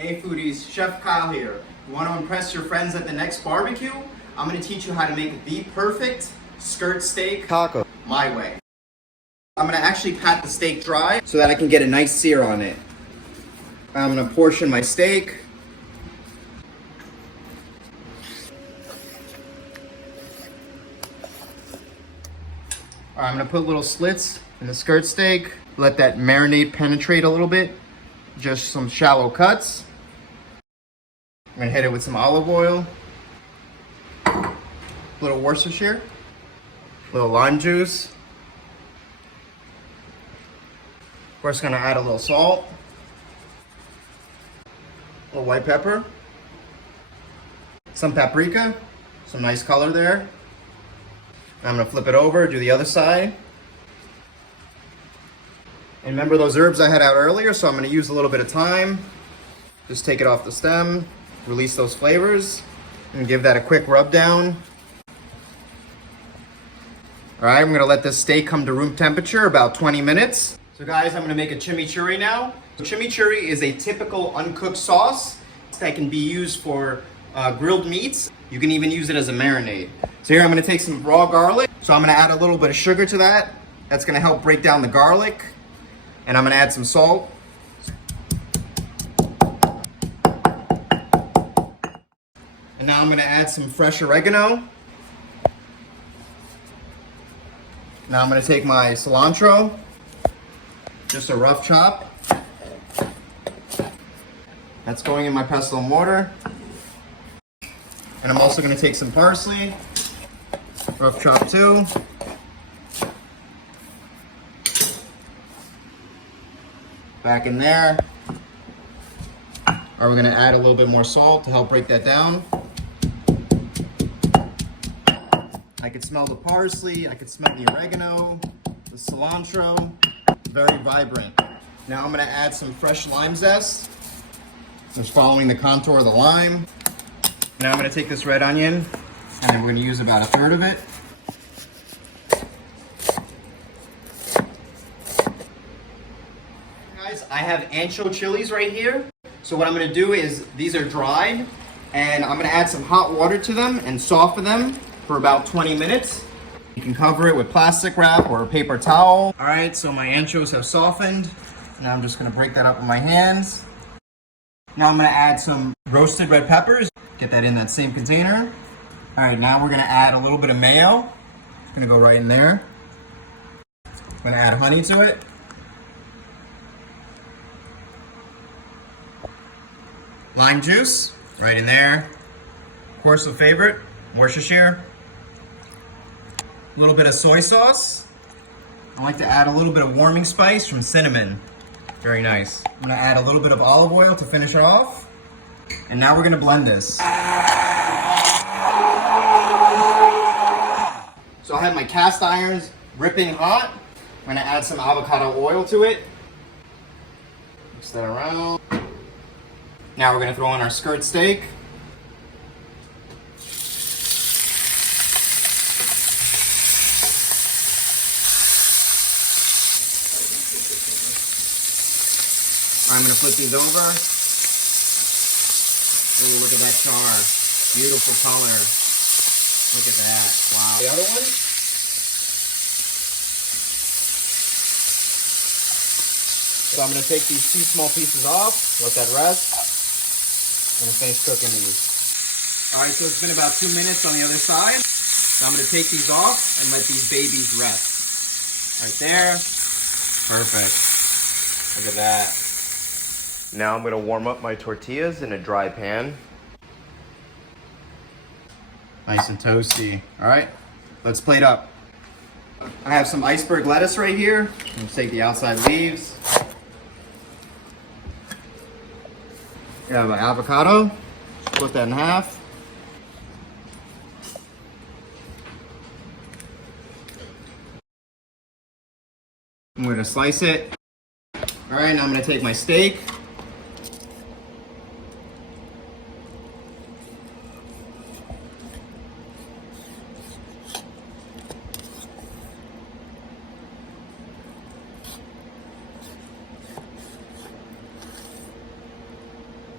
Hey foodies, Chef Kyle here. You want to impress your friends at the next barbecue? I'm going to teach you how to make the perfect skirt steak taco my way. I'm going to actually pat the steak dry so that I can get a nice sear on it. I'm going to portion my steak. All right, I'm going to put little slits in the skirt steak. Let that marinade penetrate a little bit. Just some shallow cuts. I'm gonna hit it with some olive oil, a little Worcestershire, a little lime juice. Of course, gonna add a little salt, a little white pepper, some paprika, some nice color there. I'm gonna flip it over, do the other side. And remember those herbs I had out earlier, so I'm gonna use a little bit of thyme. Just take it off the stem. Release those flavors and give that a quick rub down. All right, I'm gonna let this steak come to room temperature about 20 minutes. So guys, I'm gonna make a chimichurri now. Chimichurri is a typical uncooked sauce that can be used for grilled meats. You can even use it as a marinade. So here I'm gonna take some raw garlic. So I'm gonna add a little bit of sugar to that. That's gonna help break down the garlic. And I'm gonna add some salt. And now I'm gonna add some fresh oregano. Now I'm gonna take my cilantro, just a rough chop. That's going in my pestle and mortar. And I'm also gonna take some parsley, rough chop too. Back in there. Are we gonna add a little bit more salt to help break that down? I could smell the parsley, I could smell the oregano, the cilantro, very vibrant. Now I'm gonna add some fresh lime zest, just following the contour of the lime. Now I'm gonna take this red onion, and then we're gonna use about a third of it. Guys, I have ancho chilies right here. So what I'm gonna do is, these are dried, and I'm gonna add some hot water to them and soften them for about 20 minutes. You can cover it with plastic wrap or a paper towel. All right, so my anchovies have softened. Now I'm just gonna break that up with my hands. Now I'm gonna add some roasted red peppers. Get that in that same container. All right, now we're gonna add a little bit of mayo. It's gonna go right in there. I'm gonna add honey to it. Lime juice, right in there. Of course, a favorite, Worcestershire. A little bit of soy sauce. I like to add a little bit of warming spice from cinnamon. Very nice. I'm gonna add a little bit of olive oil to finish it off. And now we're gonna blend this. So I have my cast irons ripping hot. I'm gonna add some avocado oil to it. Mix that around. Now we're gonna throw in our skirt steak. I'm gonna flip these over. Ooh, look at that char. Beautiful color. Look at that, wow. The other one? So I'm gonna take these 2 small pieces off, let that rest. I'm gonna finish cooking these. All right, so it's been about 2 minutes on the other side. So I'm gonna take these off and let these babies rest. Right there, perfect. Look at that. Now I'm gonna warm up my tortillas in a dry pan. Nice and toasty. All right, let's plate up. I have some iceberg lettuce right here. Let's take the outside leaves. I have an avocado. Split that in half. I'm gonna slice it. All right, now I'm gonna take my steak.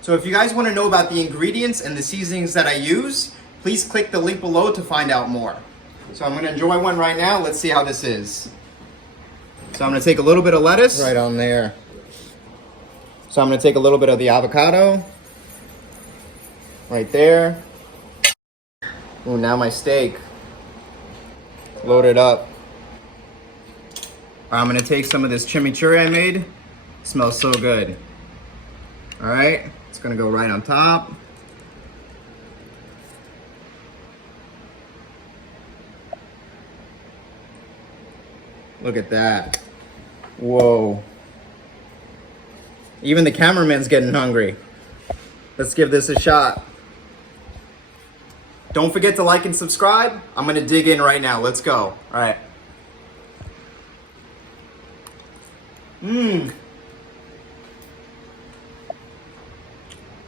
So if you guys want to know about the ingredients and the seasonings that I use, please click the link below to find out more. So I'm going to enjoy one right now. Let's see how this is. So I'm going to take a little bit of lettuce right on there. So I'm going to take a little bit of the avocado right there. Ooh, now my steak. Loaded up. I'm going to take some of this chimichurri I made. It smells so good. All right, it's going to go right on top. Look at that. Whoa. Even the cameraman's getting hungry. Let's give this a shot. Don't forget to like and subscribe. I'm gonna dig in right now. Let's go. All right.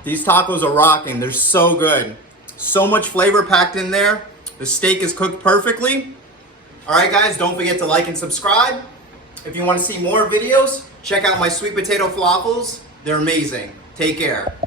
These tacos are rocking. They're so good. So much flavor packed in there. The steak is cooked perfectly. All right, guys, don't forget to like and subscribe. If you want to see more videos, check out my sweet potato falafels. They're amazing. Take care.